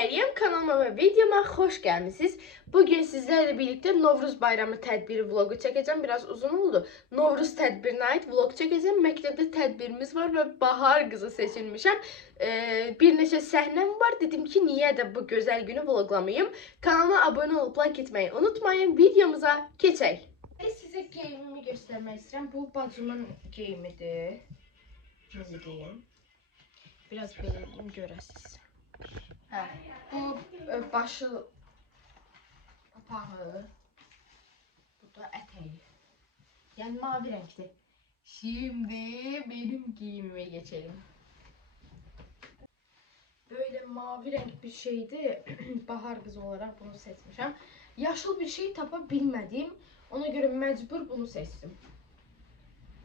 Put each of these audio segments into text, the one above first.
Meryem, kanalıma ve videoma hoş gelmişsiniz. Bugün sizlerle birlikte Novruz Bayramı tədbiri vlogu çekeceğim. Biraz uzun oldu. Novruz tədbirinə ait vlog çekeceğim. Məktəbdə tədbirimiz var ve bahar kızı seçilmişəm. Bir neçə səhnəm var. Dedim ki, niye de bu güzel günü vloglamayayım. Kanalıma abone olup like etmeyi unutmayın. Videomuza geçelim. Size geyimimi göstermek istedim. Bu bacımın geyimidir. Nasıl diyeyim? Biraz belirleyeyim görəsiniz. Hə, bu başı papağı, bu da ətəyi. Yəni mavi renkli. Şimdi benim giyimime geçelim. Böyle mavi renk bir şeydi. Bahar kızı olarak bunu seçmişim. Yaşıl bir şey tapa bilmediğim, ona göre mecbur bunu seçtim.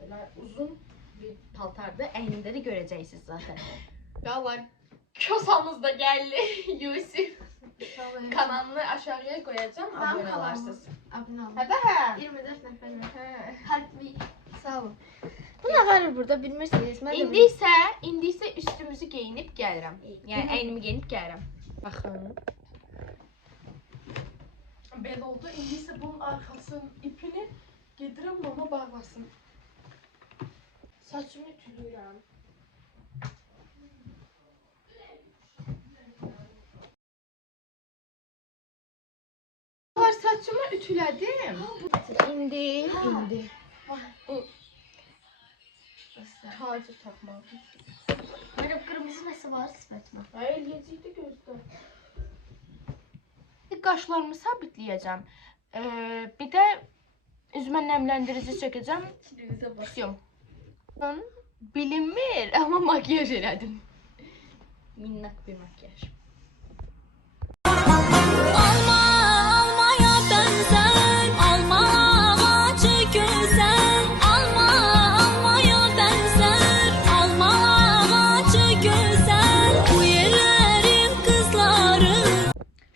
Böyle uzun bir paltarda, eynimde de göreceksiniz zaten. Vallahi kosamız da geldi. Yusuf. Kanalını aşağıya koyacağım. Abone olarsınız. Abone olun. Hadi ha. 24 nəfər var. Kalbi. Sağ olun. Bu ne var burada bilmirsiniz. İndi ise üstümüzü giyinip gəlirəm. Yəni əynimi giyinip gəlirəm. Baxın. Belə oldu. İndi ise bunun arkasının ipini gedirəm mama bağlasın. Saçımı tülürəm. Saçımı ütüledim. İndi. Tacı takmalıyım. Mənim qırmızı nəsə var sifətimə. Hayır, yecikdi gözdə. Qaşlarımı sabitleyeceğim. Bir de üzümə nemlendirici çəkəcəm. Basıyorum. Bilinmir ama makyaj elədim. Minnak bir makyaj.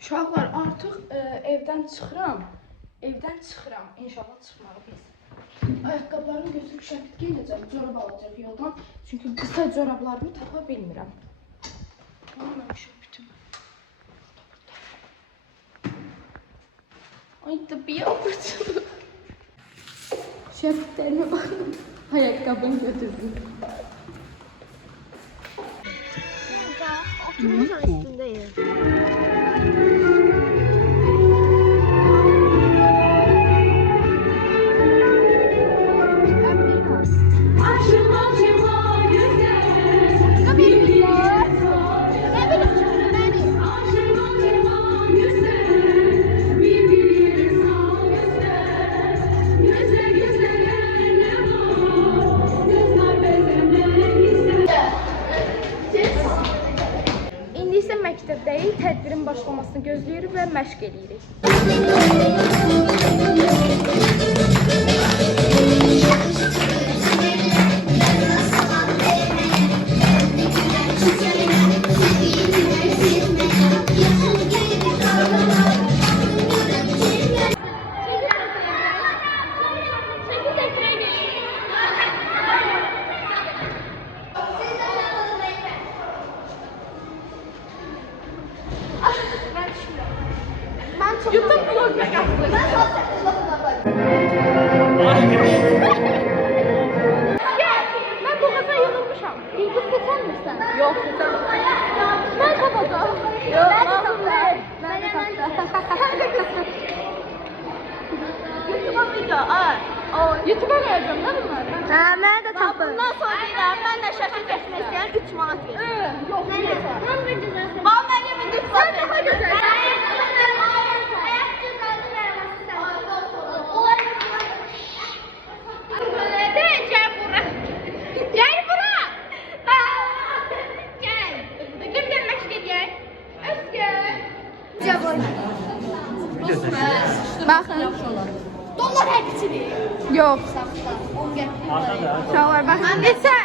Uşaqlar, artıq evdən çıxıram. İnşallah çıxmalıyız. Ayaqqabılarımı götürüb şəpit geyinəcəm. Corab alacaq yoldan. Çünki qısa corablarımı tapa bilmirəm. Anladım şəpitim. Ay tabii yapacağım. Şəpitlərime bakın. Ayaqqabını götürdüm. Oturmuşam üstündeyim. Məktəbdəyik, tədbirin başlamasını gözləyirik və məşq edirik. YouTube vloguna katılın. Ben bu kıza yılılmışam. İlgi seçer misin? Yok seçer. Ben kapatacağım. Yok ben YouTube'a video at. YouTube'a vereceğim değil mi bunlar? Hə, mənə də tapın. Bundan sonra deyirəm, mən də şəkil çəkmək istəyən 3 manat verir. Yox, Mən bir cəzası. Al mənim indi tutaq. Daha gözəl. Bakın. Dollar hepsini. Yok. Uşaqlar bakın. Neçə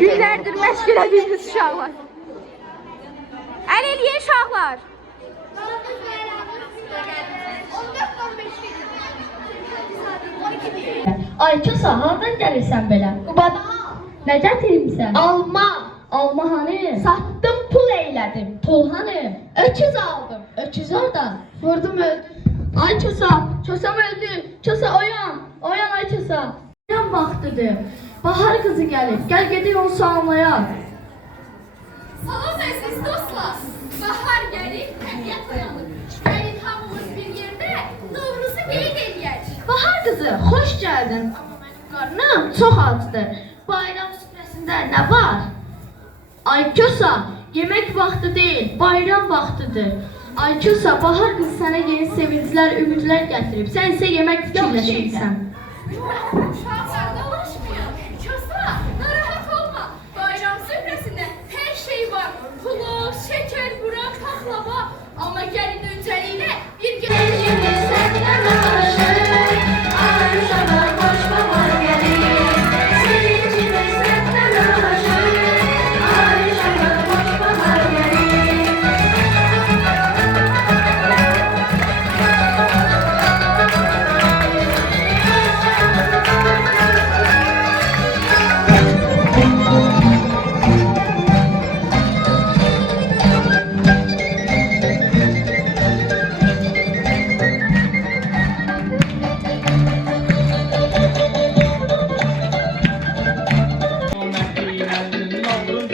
günlərdir məşq elədiyimiz uşaqlar. Əl eləyin uşaqlar. 14-15 Ay Çosa, hardan gəlirsən belə? Qubadan. Nə gətirmisən? Alma. Alma hani? Satdım pul eyledim. Pul hani? Öküz aldım. Öküz oradan. Vurdum öldü. Ay Çosa, Çosam öldü. Çosa oyan. Oyan ay Çosa. Yan vaktidir. Bahar kızı gelip gel gedək onu salamlayaq. Salam əziz dostlar. Bahar gəlir, təbiət uyanır. Gəlin hamımız bir yerdə Novruzu qeyd edək. Bahar kızı hoş geldin. Ama benim karnım çok açtı. Bayram süfrəsində ne var? Ay Çosa, yemek vakti değil, bayram vaktidir. Ay Çosa, Bahar kızı sana yeni sevinciler, ümidler getirip sen ise yemek fikirləşirsən. Uşaqlar dolaşmıyor. Çosa, narahat olma. Bayram süfrəsində hər şey var. Pulov, şeker, burak, paxlava. Amma gəlin öncəliklə bir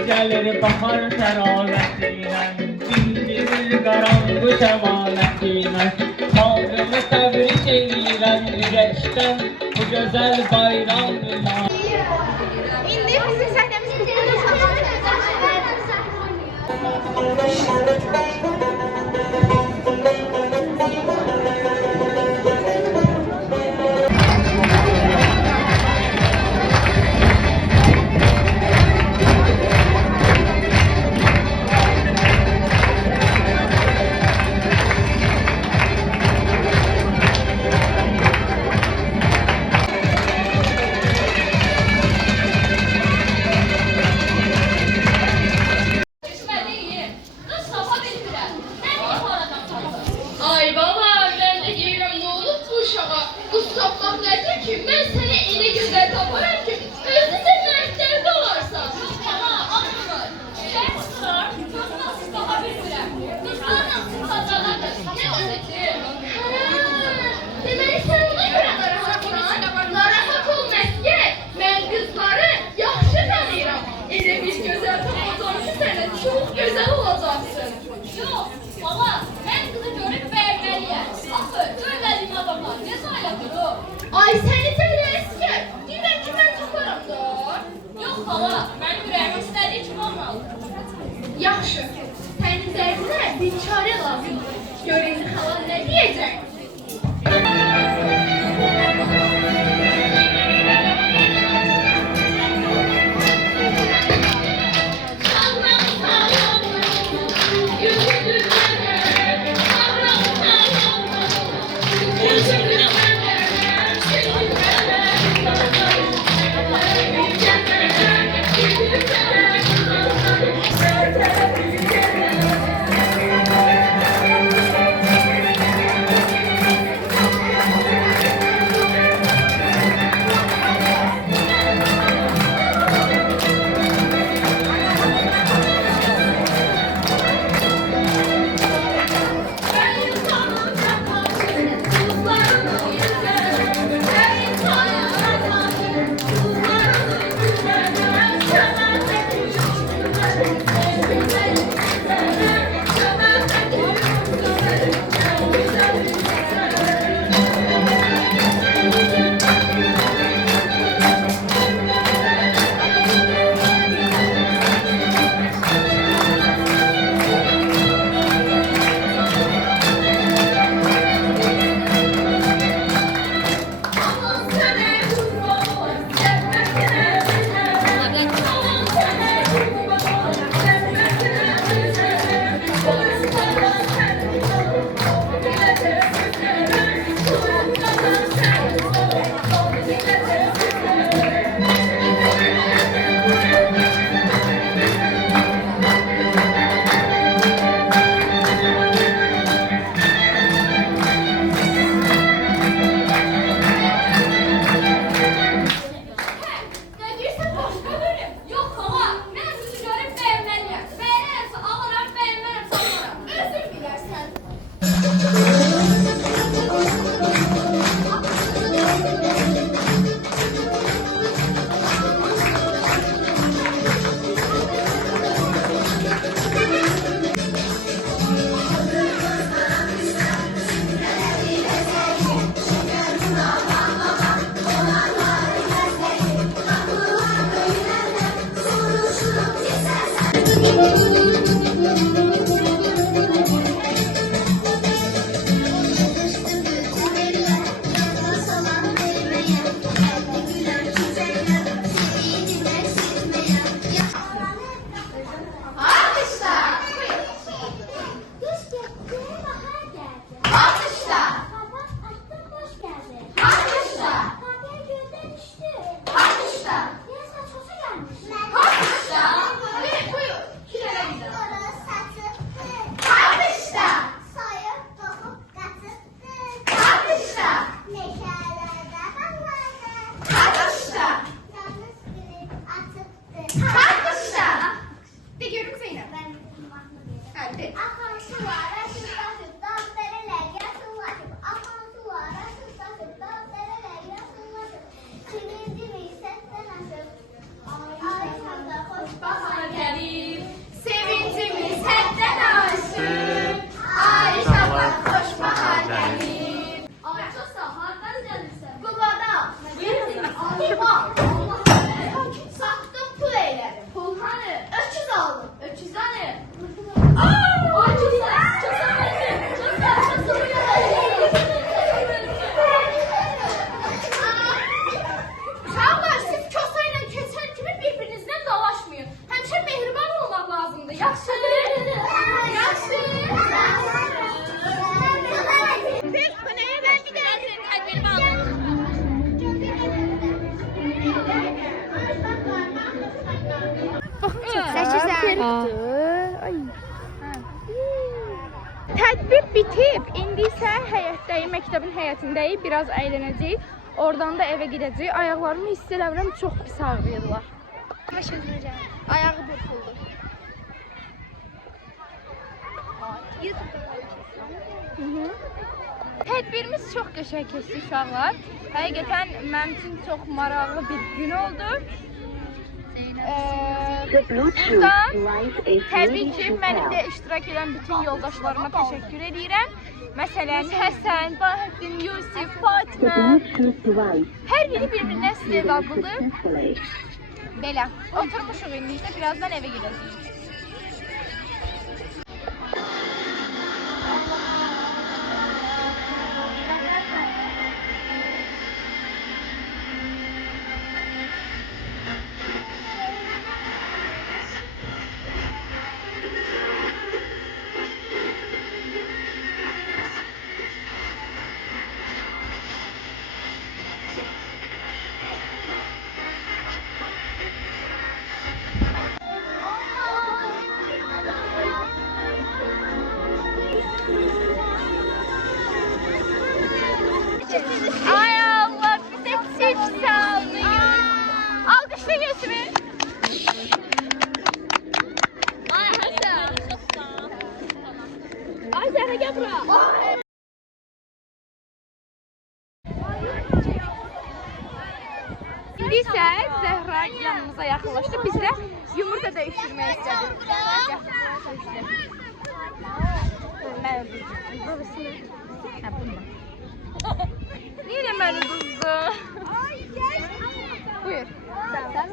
Gelir bahar teravetiyle, Zincir karanlığı şemaletiyle, Tanrımı tebrik eyleyirəm ürəkdən, Bu güzel bayramla. İndi bizim səhnəmiz bitir. Ay baba, ben de deyirəm, nə olub bu uşağa? Bu sapmaq nədir ki? Mən səni elə gözəl taparam ki, özü də məktəbdə olarsan. Ana, anlamır. Gəl çıxar, çox nasıl tapa bilmirəm. Qızlar nasıl tazaladır? Nə özədir? Deməli sən ona görə narahatsan? Narahat ol məskət. Mən qızları yaxşı tanıyıram. Elə bir gözəl tapacam ki, sənə çox gözəl olacaqsın. Yox, baba, mən qızı görüb bəyənməliyəm. Axı, görmədiyim adamlar ne sayılır o? Ay səni tələ əskər. Deyirəm ki, mən taparam da. Yox hala, mən ürəyim istədiyi kimi olmalı. Yaxşı, sənin dərdinə bir çarə lazımdır. Gör indi xalan nə deyəcək? Uşaqlar, siz kosa ilə keçən kimi bir-birinizdən dalaşmayın. Həmişə mehriban olmaq lazımdır. Yaxşı? Yaxşı. Siz Pınar'a ben bir daha senin tədbirimi alın. Tədbir bitib. İndi isə həyətdəyik, məktəbin həyətindəyik. Biraz əylənəcəyik. Oradan da evə gedəcəyik. Ayaqlarımı hiss eləmirəm, çox pis ağrıyırlar. Ayağı burxuldu. Tədbirimiz çox qəşəng keçdi uşaqlar. Həqiqətən mənim üçün çox maraqlı bir gün oldu. Buradan təbii ki, mənimlə iştirak edən bütün yoldaşlarıma təşəkkür edirəm. Məsələn, Həsən, Bahəddin, Yusif, Fatimə. Hər biri bir-birindən istedadlıdır. Belə, oturmuşuq indi isə birazdan evə gedəcəyik. Ay Allah, bize cips aldınız. Alkışlayın Yusuf'u. Ay Hasan. Ay Zehra gel buraya. Şimdi ise Zehra yanımıza yakınlaştı. Biz de yumurta değiştirmeyi istedik. Niye beni kızdı? Buyur. Sen.